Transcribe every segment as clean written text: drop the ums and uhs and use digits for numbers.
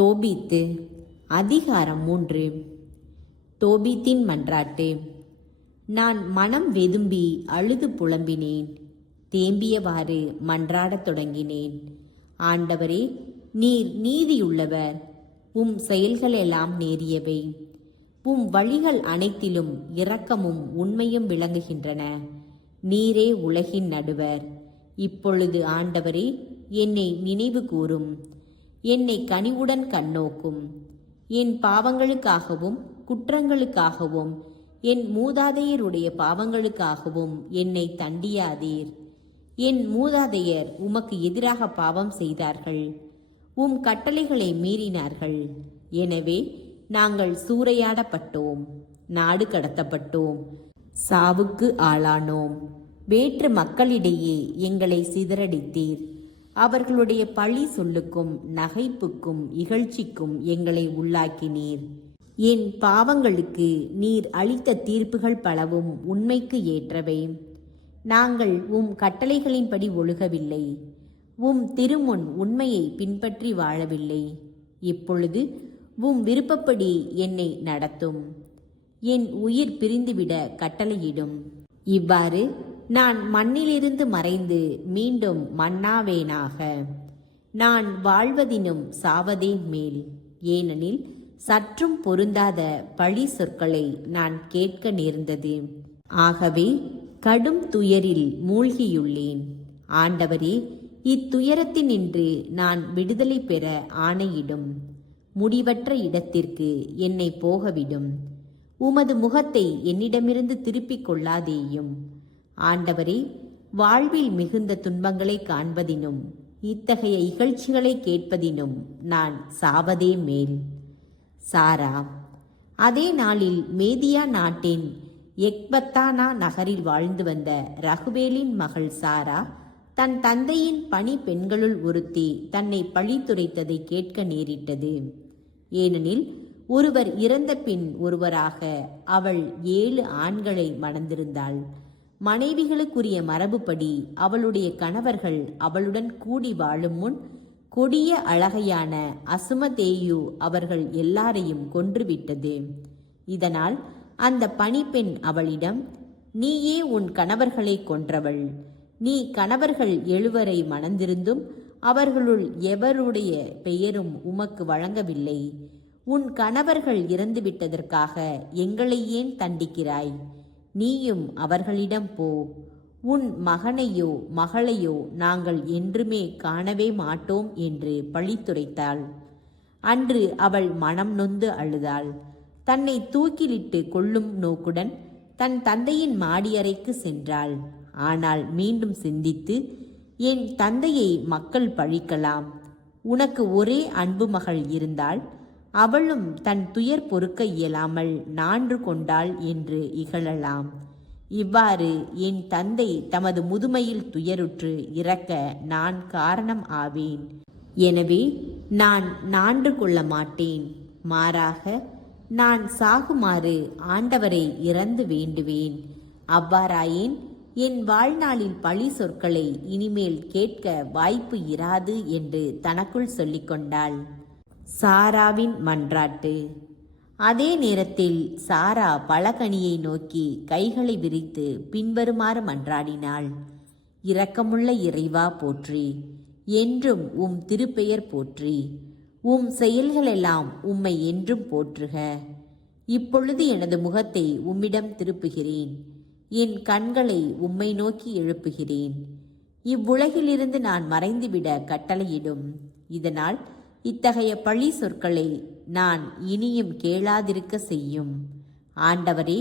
தோபித்து அதிகாரம் 3. தோபித்தின் மன்றாட்டு. நான் மனம் வெதும்பி அழுது புலம்பினேன். தேம்பியவாறு மன்றாடத் தொடங்கினேன். ஆண்டவரே, நீர் நீதியுள்ளவர். உம் செயல்களெல்லாம் நேரியவை. உம் வழிகள் அனைத்திலும் இரக்கமும் உண்மையும் விளங்குகின்றன. நீரே உலகின் நடுவர். இப்பொழுது ஆண்டவரே, என்னை நினைவு கூரும். என்னை கனிவுடன் கண்ணோக்கும். என் பாவங்களுக்காகவும் குற்றங்களுக்காகவும் என் மூதாதையருடைய பாவங்களுக்காகவும் என்னை தண்டியாதீர். என் மூதாதையர் உமக்கு எதிராக பாவம் செய்தார்கள். உம் கட்டளைகளை மீறினார்கள். எனவே நாங்கள் சூறையாடப்பட்டோம், நாடு கடத்தப்பட்டோம், சாவுக்கு ஆளானோம். வேற்று மக்களிடையே எங்களை சிதறடித்தீர். அவர்களுடைய பழி சொல்லுக்கும் நகைப்புக்கும் இகழ்ச்சிக்கும் எங்களை உள்ளாக்கினீர். என் பாவங்களுக்கு நீர் அளித்த தீர்ப்புகள் பலவும் உண்மைக்கு ஏற்றவை. நாங்கள் உம் கட்டளைகளின்படி ஒழுகவில்லை. உம் திருமுன் உண்மையை பின்பற்றி வாழவில்லை. இப்பொழுது உம் விருப்பப்படி என்னை நடத்தும். என் உயிர் பிரிந்துவிட கட்டளையிடும். இவ்வாறு நான் மண்ணிலிருந்து மறைந்து மீண்டும் மண்ணாவேனாக. நான் வாழ்வதினும் சாவதே மேல். ஏனெனில் சற்றும் பொருந்தாத பழி சொற்களை நான் கேட்க நேர்ந்தது. ஆகவே கடும் துயரில் மூழ்கியுள்ளேன். ஆண்டவரே, இத்துயரத்தினின்று நான் விடுதலை பெற ஆணையிடும். முடிவற்ற இடத்திற்கு என்னை போகவிடும். உமது முகத்தை என்னிடமிருந்து திருப்பிக் கொள்ளாதேயும். ஆண்டவரே, வாழ்வில் மிகுந்த துன்பங்களை காண்பதினும் இத்தகைய இகழ்ச்சிகளை கேட்பதினும் நான் சாவதே மேல். சாரா. அதே நாளில் மேதியா நாட்டின் எக்பத்தானா நகரில் வாழ்ந்து வந்த ரகுவேலின் மகள் சாரா தன் தந்தையின் பணி பெண்களுள் ஒருத்தி தன்னை பழித்துரைத்ததை கேட்க நேரிட்டது. ஏனெனில் ஒருவர் இறந்த பின் ஒருவராக அவள் 7 ஆண்களை மணந்திருந்தாள். மனைவிகளுக்குரிய மரபுப்படி அவளுடைய கணவர்கள் அவளுடன் கூடி வாழும் முன் கொடிய அழகையான அசுமதேயு அவர்கள் எல்லாரையும் கொன்றுவிட்டது. இதனால் அந்த பணிப்பெண் அவளிடம், நீயே உன் கணவர்களை கொன்றவள். நீ கணவர்கள் 7 மணந்திருந்தும் அவர்களுள் எவருடைய பெயரும் உமக்கு வழங்கவில்லை. உன் கணவர்கள் இறந்துவிட்டதற்காக எங்களை ஏன் தண்டிக்கிறாய்? நீயும் அவர்களிடம் போ. உன் மகனையோ மகளையோ நாங்கள் என்றுமே காணவே மாட்டோம் என்று பழித்துரைத்தாள். அன்று அவள் மனம் நொந்து அழுதாள். தன்னை தூக்கிலிட்டு கொள்ளும் நோக்குடன் தன் தந்தையின் மாடியறைக்கு சென்றாள். ஆனால் மீண்டும் சிந்தித்து, என் தந்தையை மக்கள் பழிக்கலாம். உனக்கு ஒரே அன்பு மகள் இருந்தாள். அவளும் தன் துயர் பொறுக்க இயலாமல் நான்று கொண்டாள் என்று இகழலாம். இவ்வாறு என் தந்தை தமது முதுமையில் துயருற்று இறக்க நான் காரணம் ஆவேன். எனவே நான் நான்று கொள்ள மாட்டேன். மாறாக நான் சாகுமாறு ஆண்டவரை இறந்து வேண்டுவேன். அவ்வாறாயின் என் வாழ்நாளில் பழி சொற்களை இனிமேல் கேட்க வாய்ப்பு இராது என்று தனக்குள் சொல்லிக்கொண்டாள். சாராவின் மன்றாட்டு. அதே நேரத்தில் சாரா பலகனியை நோக்கி கைகளை விரித்து பின்வருமாறு மன்றாடினாள். இரக்கமுள்ள இறைவா போற்றி. என்றும் உம் திருப்பெயர் போற்றி. உம் செயல்களெல்லாம் உம்மை என்றும் போற்றுக. இப்பொழுது எனது முகத்தை உம்மிடம் திருப்புகிறேன். என் கண்களை உம்மை நோக்கி எழுப்புகிறேன். இவ்வுலகிலிருந்து நான் மறைந்துவிட கட்டளையிடும். இதனால் இத்தகைய பழி சொற்களை நான் இனியும் கேளாதிருக்க செய்யும். ஆண்டவரே,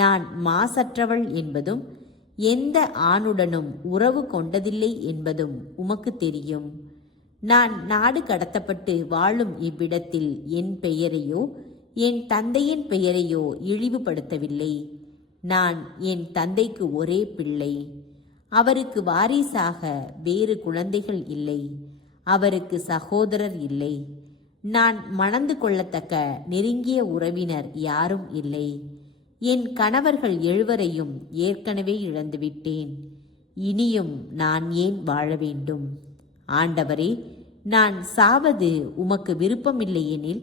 நான் மாசற்றவள் என்பதும் எந்த ஆணுடனும் உறவு கொண்டதில்லை என்பதும் உமக்கு தெரியும். நான் நாடு கடத்தப்பட்டு வாழும் இவ்விடத்தில் என் பெயரையோ என் தந்தையின் பெயரையோ இழிவுபடுத்தவில்லை. நான் என் தந்தைக்கு ஒரே பிள்ளை. அவருக்கு வாரிசாக வேறு குழந்தைகள் இல்லை. அவருக்கு சகோதரர் இல்லை. நான் மணந்து கொள்ளத்தக்க நெருங்கிய உறவினர் யாரும் இல்லை. என் கணவர்கள் 7 ஏற்கனவே இழந்துவிட்டேன். இனியும் நான் ஏன் வாழ வேண்டும்? ஆண்டவரே, நான் சாவது உமக்கு விருப்பமில்லையெனில்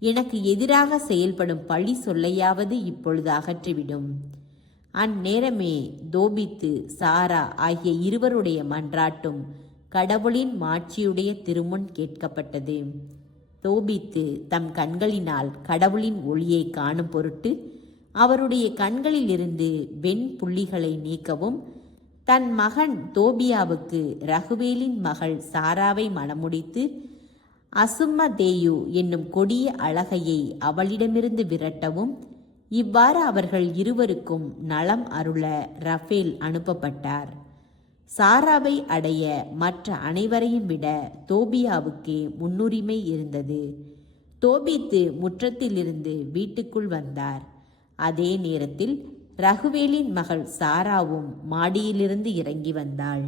எனக்கு எதிராக செயல்படும் பழி சொல்லையாவது இப்பொழுது அகற்றிவிடும். அந்நேரமே தோபித்து சாரா ஆகிய இருவருடைய மன்றாட்டும் கடவுளின் மாட்சியுடைய திருமுன் கேட்கப்பட்டது. தோபித்து தம் கண்களினால் கடவுளின் ஒளியை காணும் பொருட்டு அவருடைய கண்களிலிருந்து வெண்புள்ளிகளை நீக்கவும், தன் மகன் தோபியாவுக்கு ரகுவேலின் மகள் சாராவை மணமுடித்து அசும்மதேயு என்னும் கொடிய அழகையை அவளிடமிருந்து விரட்டவும், இவ்வாறு அவர்கள் இருவருக்கும் நலம் அருள ரஃபேல் அனுப்பப்பட்டார். சாராவை அடைய மற்ற அனைவரையும் விட தோபியாவுக்கே முன்னுரிமை இருந்தது. தோபித்து முற்றத்திலிருந்து வீட்டுக்குள் வந்தார். அதே நேரத்தில் ரகுவேலின் மகள் சாராவும் மாடியிலிருந்து இறங்கி வந்தாள்.